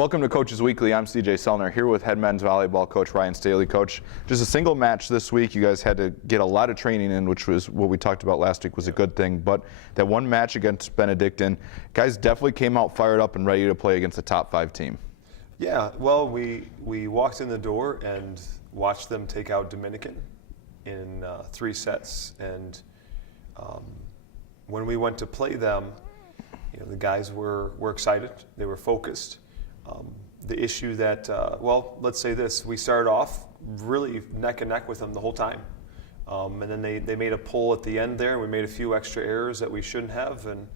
Welcome to Coaches Weekly. I'm CJ Selner here with head men's volleyball coach Coach Staley. Coach, just a single match this week. You guys had to get a lot of training in, which was what we talked about last week was a good thing. But that one match against Benedictine, guys definitely came out fired up and ready to play against a top 5 team. Yeah, well, we walked in the door and watched them take out Dominican in 3 sets. And when we went to play them, the guys were excited. They were focused. The issue that, well, let's say this, we started off really neck and neck with them the whole time. And then they made a pull at the end there, and we made a few extra errors that we shouldn't have, and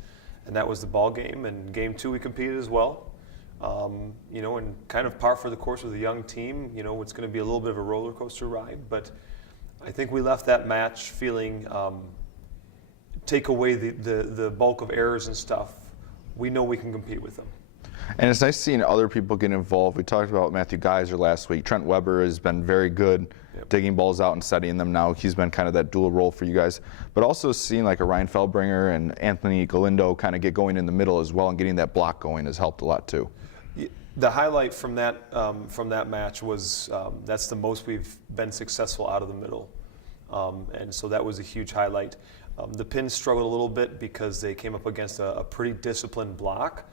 that was the ball game. And game 2 we competed as well. And kind of par for the course with a young team. It's going to be a little bit of a roller coaster ride, but I think we left that match feeling, take away the bulk of errors and stuff, we know we can compete with them. And it's nice seeing other people get involved. We talked about Matthew Geiser last week. Trent Weber has been very good digging balls out and setting them now. He's been kind of that dual role for you guys. But also seeing like a Ryan Feldbringer and Anthony Galindo kind of get going in the middle as well, and getting that block going has helped a lot too. The highlight from that match was that's the most we've been successful out of the middle. And so that was a huge highlight. The Pins struggled a little bit because they came up against a pretty disciplined block.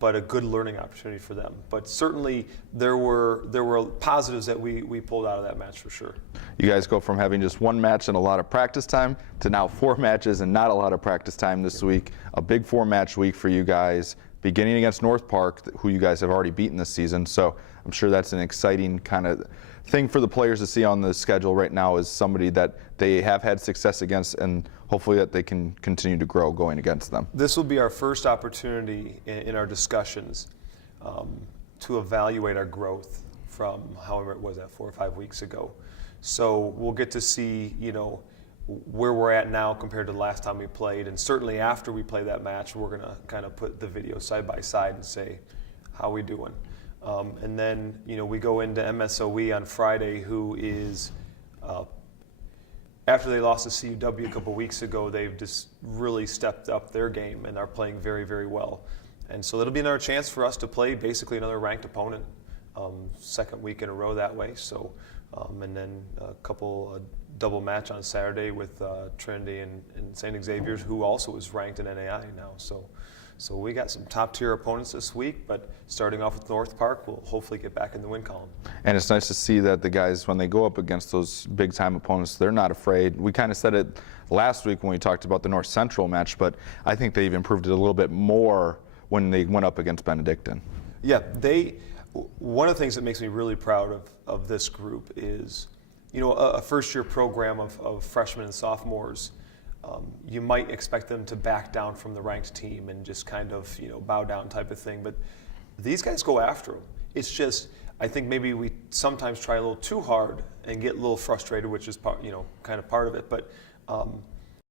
But a good learning opportunity for them. But certainly there were positives that we pulled out of that match for sure. You guys go from having just 1 match and a lot of practice time to now 4 matches and not a lot of practice time this week. A big 4-match week for you guys, beginning against North Park, who you guys have already beaten this season. So I'm sure that's an exciting kind of thing for the players to see on the schedule right now, is somebody that they have had success against, and hopefully that they can continue to grow going against them. This will be our first opportunity in our discussions to evaluate our growth from however it was 4 or 5 weeks ago. So we'll get to see, where we're at now compared to the last time we played, and certainly after we play that match, we're going to kind of put the video side by side and say, how we doing? And then, we go into MSOE on Friday, who is, after they lost to CUW a couple weeks ago, they've just really stepped up their game and are playing very, very well. And so it'll be another chance for us to play basically another ranked opponent, 2nd week in a row that way. So, and then a double match on Saturday with Trinity and St. Xavier's, who also is ranked in NAI now. So we got some top-tier opponents this week, but starting off with North Park, we'll hopefully get back in the win column. And it's nice to see that the guys, when they go up against those big-time opponents, they're not afraid. We kind of said it last week when we talked about the North Central match, but I think they've improved it a little bit more when they went up against Benedictine. Yeah, one of the things that makes me really proud of this group is, a first-year program of freshmen and sophomores. You might expect them to back down from the ranked team and just kind of, bow down type of thing. But these guys go after them. It's just, I think maybe we sometimes try a little too hard and get a little frustrated, which is part, kind of part of it. But